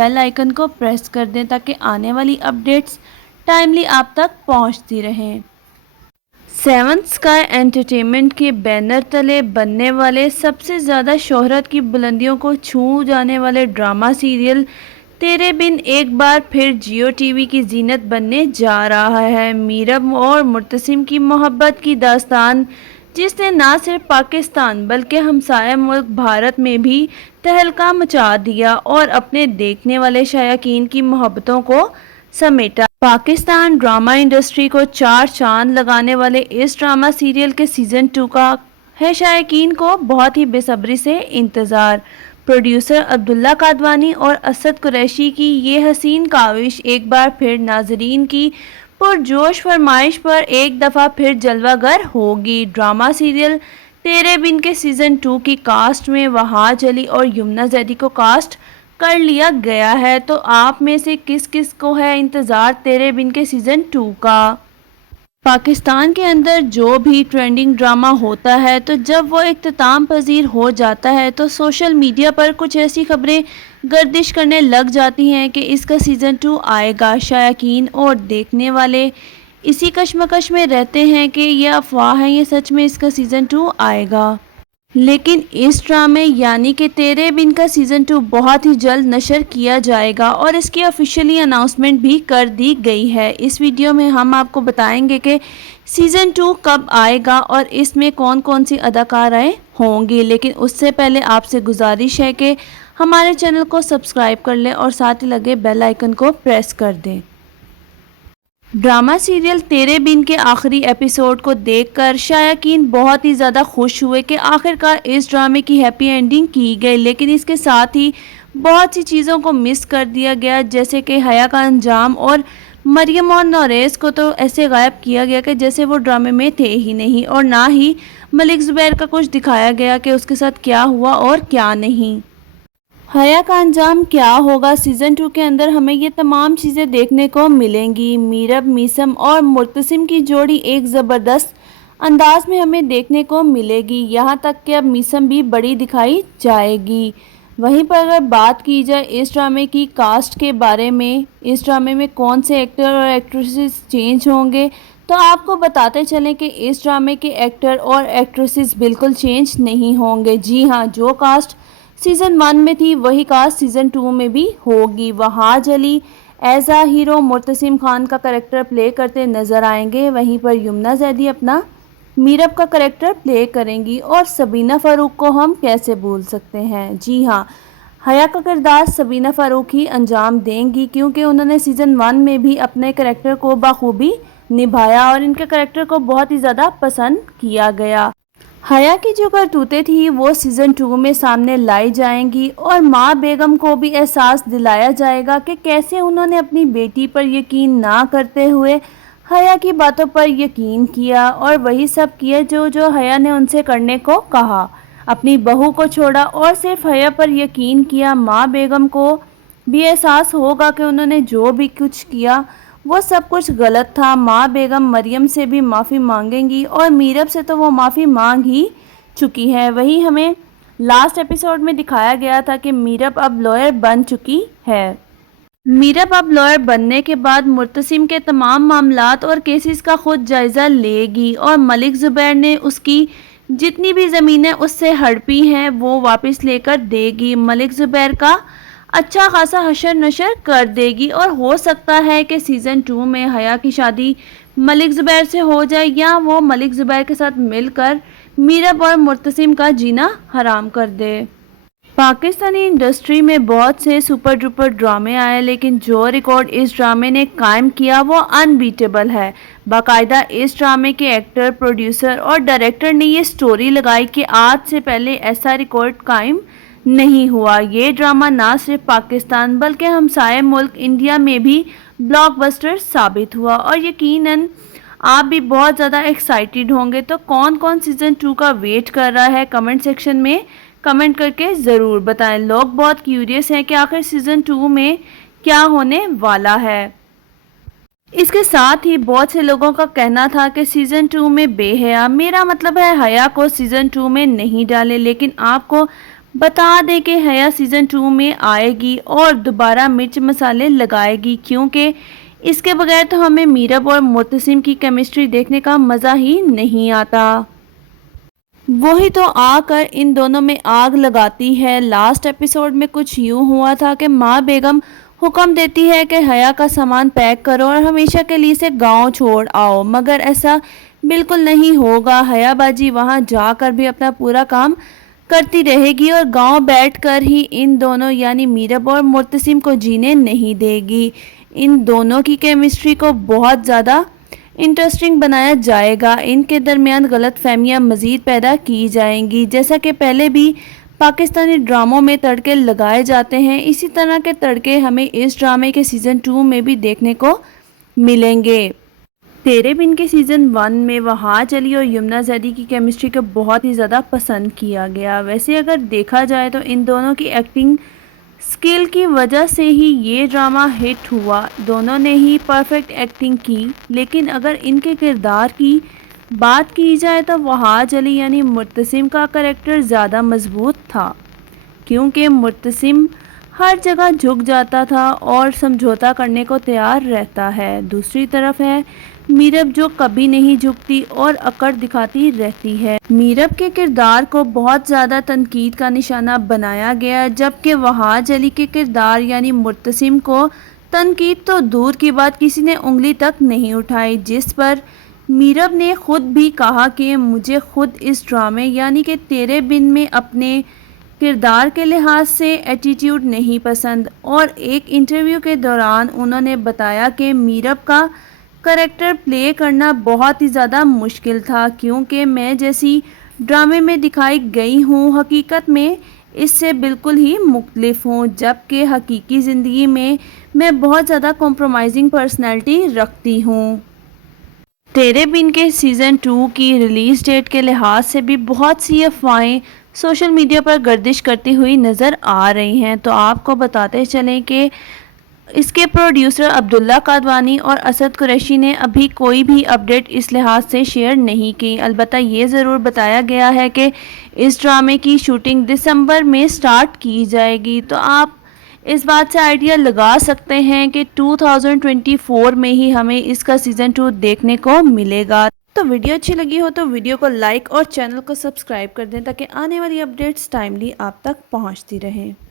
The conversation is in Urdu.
بیل آئیکن کو پریس کر دیں تاکہ آنے والی اپڈیٹس ٹائملی آپ تک پہنچتی رہیں۔ سیونتھ اسکائی انٹرٹینمنٹ کے بینر تلے بننے والے سب سے زیادہ شہرت کی بلندیوں کو چھو جانے والے ڈرامہ سیریل تیرے بن ایک بار پھر جیو ٹی وی کی زینت بننے جا رہا ہے۔ میرب اور مرتسم کی محبت کی داستان، جس نے نہ صرف پاکستان بلکہ ہمسایہ ملک بھارت میں بھی تہلکہ مچا دیا اور اپنے دیکھنے والے شائقین کی محبتوں کو سمیٹا۔ پاکستان ڈرامہ انڈسٹری کو چار چاند لگانے والے اس ڈرامہ سیریل کے سیزن 2 کا ہے شائقین کو بہت ہی بے صبری سے انتظار۔ پروڈیوسر عبداللہ قادوانی اور اسد قریشی کی یہ حسین کاوش ایک بار پھر ناظرین کی پرجوش فرمائش پر ایک دفعہ پھر جلوہ گر ہوگی۔ ڈرامہ سیریل تیرے بن کے سیزن 2 کی کاسٹ میں وہاج علی اور یمنا زیدی کو کاسٹ کر لیا گیا ہے، تو آپ میں سے کس کس کو ہے انتظار تیرے بن کے سیزن 2 کا؟ پاکستان کے اندر جو بھی ٹرینڈنگ ڈرامہ ہوتا ہے تو جب وہ اختتام پذیر ہو جاتا ہے تو سوشل میڈیا پر کچھ ایسی خبریں گردش کرنے لگ جاتی ہیں کہ اس کا سیزن 2 آئے گا۔ شائقین اور دیکھنے والے اسی کشمکش میں رہتے ہیں کہ یہ افواہ ہے یا سچ میں اس کا سیزن 2 آئے گا۔ لیکن اس ڈرامے یعنی کہ تیرے بن کا سیزن 2 بہت ہی جلد نشر کیا جائے گا اور اس کی آفیشیلی اناؤنسمنٹ بھی کر دی گئی ہے۔ اس ویڈیو میں ہم آپ کو بتائیں گے کہ سیزن 2 کب آئے گا اور اس میں کون کون سی اداکارائیں ہوں گی، لیکن اس سے پہلے آپ سے گزارش ہے کہ ہمارے چینل کو سبسکرائب کر لیں اور ساتھ ہی لگے بیل آئیکن کو پریس کر دیں۔ ڈرامہ سیریل تیرے بن کے آخری ایپیسوڈ کو دیکھ کر شائقین بہت ہی زیادہ خوش ہوئے کہ آخرکار اس ڈرامے کی ہیپی اینڈنگ کی گئی، لیکن اس کے ساتھ ہی بہت سی چیزوں کو مس کر دیا گیا، جیسے کہ حیا کا انجام اور مریم اور نوریز کو تو ایسے غائب کیا گیا کہ جیسے وہ ڈرامے میں تھے ہی نہیں، اور نہ ہی ملک زبیر کا کچھ دکھایا گیا کہ اس کے ساتھ کیا ہوا اور کیا نہیں۔ حیا کا انجام کیا ہوگا سیزن 2 کے اندر ہمیں یہ تمام چیزیں دیکھنے کو ملیں گی۔ میرب، میثم اور مرتسم کی جوڑی ایک زبردست انداز میں ہمیں دیکھنے کو ملے گی، یہاں تک کہ اب میثم بھی بڑی دکھائی جائے گی۔ وہیں پر اگر بات کی جائے اس ڈرامے کی کاسٹ کے بارے میں، اس ڈرامے میں کون سے ایکٹر اور ایکٹریسز چینج ہوں گے، تو آپ کو بتاتے چلیں کہ اس ڈرامے کے ایکٹر اور ایکٹریسز بالکل چینج نہیں ہوں گے۔ جی ہاں، جو کاسٹ سیزن 1 میں تھی وہی کاسٹ سیزن 2 میں بھی ہوگی۔ وہاج علی ایز اے ہیرو مرتسم خان کا کریکٹر پلے کرتے نظر آئیں گے، وہیں پر یمنا زیدی اپنا میرب کا کریکٹر پلے کریں گی، اور سبینہ فاروق کو ہم کیسے بھول سکتے ہیں۔ جی ہاں، حیا کا کردار سبینہ فاروق ہی انجام دیں گی، کیونکہ انہوں نے سیزن 1 میں بھی اپنے کریکٹر کو بخوبی نبھایا اور ان کے کریکٹر کو بہت ہی زیادہ پسند کیا گیا۔ حیا کی جو کرتوتیں تھیں وہ سیزن 2 میں سامنے لائی جائیں گی، اور ماں بیگم کو بھی احساس دلایا جائے گا کہ کیسے انہوں نے اپنی بیٹی پر یقین نہ کرتے ہوئے حیا کی باتوں پر یقین کیا، اور وہی سب کیا جو حیا نے ان سے کرنے کو کہا، اپنی بہو کو چھوڑا اور صرف حیا پر یقین کیا۔ ماں بیگم کو بھی احساس ہوگا کہ انہوں نے جو بھی کچھ کیا وہ سب کچھ غلط تھا۔ ماں بیگم مریم سے بھی معافی مانگیں گی، اور میرب سے تو وہ معافی مانگ ہی چکی ہے۔ وہی ہمیں لاسٹ ایپیسوڈ میں دکھایا گیا تھا کہ میرب اب لائر بن چکی ہے۔ میرب اب لائر بننے کے بعد مرتسم کے تمام معاملات اور کیسز کا خود جائزہ لے گی، اور ملک زبیر نے اس کی جتنی بھی زمینیں اس سے ہڑپی ہیں وہ واپس لے کر دے گی۔ ملک زبیر کا اچھا خاصا حشر نشر کر دے گی، اور ہو سکتا ہے کہ سیزن 2 میں حیا کی شادی ملک زبیر سے ہو جائے، یا وہ ملک زبیر کے ساتھ مل کر میرب اور مرتسم کا جینا حرام کر دے۔ پاکستانی انڈسٹری میں بہت سے سپر ڈوپر ڈرامے آئے، لیکن جو ریکارڈ اس ڈرامے نے قائم کیا وہ ان بیٹیبل ہے۔ باقاعدہ اس ڈرامے کے ایکٹر، پروڈیوسر اور ڈائریکٹر نے یہ سٹوری لگائی کہ آج سے پہلے ایسا ریکارڈ قائم نہیں ہوا۔ یہ ڈرامہ نہ صرف پاکستان بلکہ ہمسائے ملک انڈیا میں بھی بلاک بسٹر ثابت ہوا، اور یقیناً آپ بھی بہت زیادہ ایکسائٹیڈ ہوں گے۔ تو کون کون سیزن 2 کا ویٹ کر رہا ہے کمنٹ سیکشن میں کمنٹ کر کے ضرور بتائیں۔ لوگ بہت کیوریس ہیں کہ آخر سیزن 2 میں کیا ہونے والا ہے۔ اس کے ساتھ ہی بہت سے لوگوں کا کہنا تھا کہ سیزن 2 میں بے حیا، میرا مطلب ہے حیا کو سیزن 2 میں نہیں ڈالے، لیکن آپ کو بتا دیں کہ حیا سیزن 2 میں آئے گی اور دوبارہ مرچ مسالے لگائے گی، کیونکہ اس کے بغیر تو ہمیں میرب اور معتصم کی کیمسٹری دیکھنے کا مزہ ہی نہیں آتا۔ وہی تو آ کر ان دونوں میں آگ لگاتی ہے۔ لاسٹ ایپیسوڈ میں کچھ یوں ہوا تھا کہ ماں بیگم حکم دیتی ہے کہ حیا کا سامان پیک کرو اور ہمیشہ کے لیے اسے گاؤں چھوڑ آؤ، مگر ایسا بالکل نہیں ہوگا۔ حیا باجی وہاں جا کر بھی اپنا پورا کام کرتی رہے گی اور گاؤں بیٹھ کر ہی ان دونوں یعنی میرب اور معتصم کو جینے نہیں دے گی۔ ان دونوں کی کیمسٹری کو بہت زیادہ انٹرسٹنگ بنایا جائے گا، ان کے درمیان غلط فہمیاں مزید پیدا کی جائیں گی۔ جیسا کہ پہلے بھی پاکستانی ڈراموں میں تڑکے لگائے جاتے ہیں، اسی طرح کے تڑکے ہمیں اس ڈرامے کے سیزن 2 میں بھی دیکھنے کو ملیں گے۔ تیرے بن کے سیزن 1 میں وہاج علی اور یمنا زیدی کی کیمسٹری کو بہت ہی زیادہ پسند کیا گیا۔ ویسے اگر دیکھا جائے تو ان دونوں کی ایکٹنگ سکل کی وجہ سے ہی یہ ڈرامہ ہٹ ہوا، دونوں نے ہی پرفیکٹ ایکٹنگ کی۔ لیکن اگر ان کے کردار کی بات کی جائے تو وہاج علی یعنی معتصم کا کریکٹر زیادہ مضبوط تھا، کیونکہ معتصم ہر جگہ جھک جاتا تھا اور سمجھوتا کرنے کو تیار رہتا ہے۔ دوسری طرف ہے میرب، جو کبھی نہیں جھکتی اور اکڑ دکھاتی رہتی ہے۔ میرب کے کردار کو بہت زیادہ تنقید کا نشانہ بنایا گیا، جبکہ وہاج علی کے کردار یعنی معتصم کو تنقید تو دور کی بات کسی نے انگلی تک نہیں اٹھائی، جس پر میرب نے خود بھی کہا کہ مجھے خود اس ڈرامے یعنی کہ تیرے بن میں اپنے کردار کے لحاظ سے ایٹیٹیوڈ نہیں پسند۔ اور ایک انٹرویو کے دوران انہوں نے بتایا کہ میرب کا کریکٹر پلے کرنا بہت ہی زیادہ مشکل تھا، کیونکہ میں جیسی ڈرامے میں دکھائی گئی ہوں حقیقت میں اس سے بالکل ہی مختلف ہوں، جبکہ حقیقی زندگی میں بہت زیادہ کمپرومائزنگ پرسنالٹی رکھتی ہوں۔ تیرے بن کے سیزن 2 کی ریلیز ڈیٹ کے لحاظ سے بھی بہت سی افواہیں سوشل میڈیا پر گردش کرتی ہوئی نظر آ رہی ہیں، تو آپ کو بتاتے چلیں کہ اس کے پروڈیوسر عبداللہ قادوانی اور اسد قریشی نے ابھی کوئی بھی اپڈیٹ اس لحاظ سے شیئر نہیں کی۔ البتہ یہ ضرور بتایا گیا ہے کہ اس ڈرامے کی شوٹنگ دسمبر میں سٹارٹ کی جائے گی، تو آپ اس بات سے آئیڈیا لگا سکتے ہیں کہ 2024 میں ہی ہمیں اس کا سیزن 2 دیکھنے کو ملے گا۔ تو ویڈیو اچھی لگی ہو تو ویڈیو کو لائک اور چینل کو سبسکرائب کر دیں تاکہ آنے والی اپڈیٹس ٹائملی آپ تک پہنچتی رہیں۔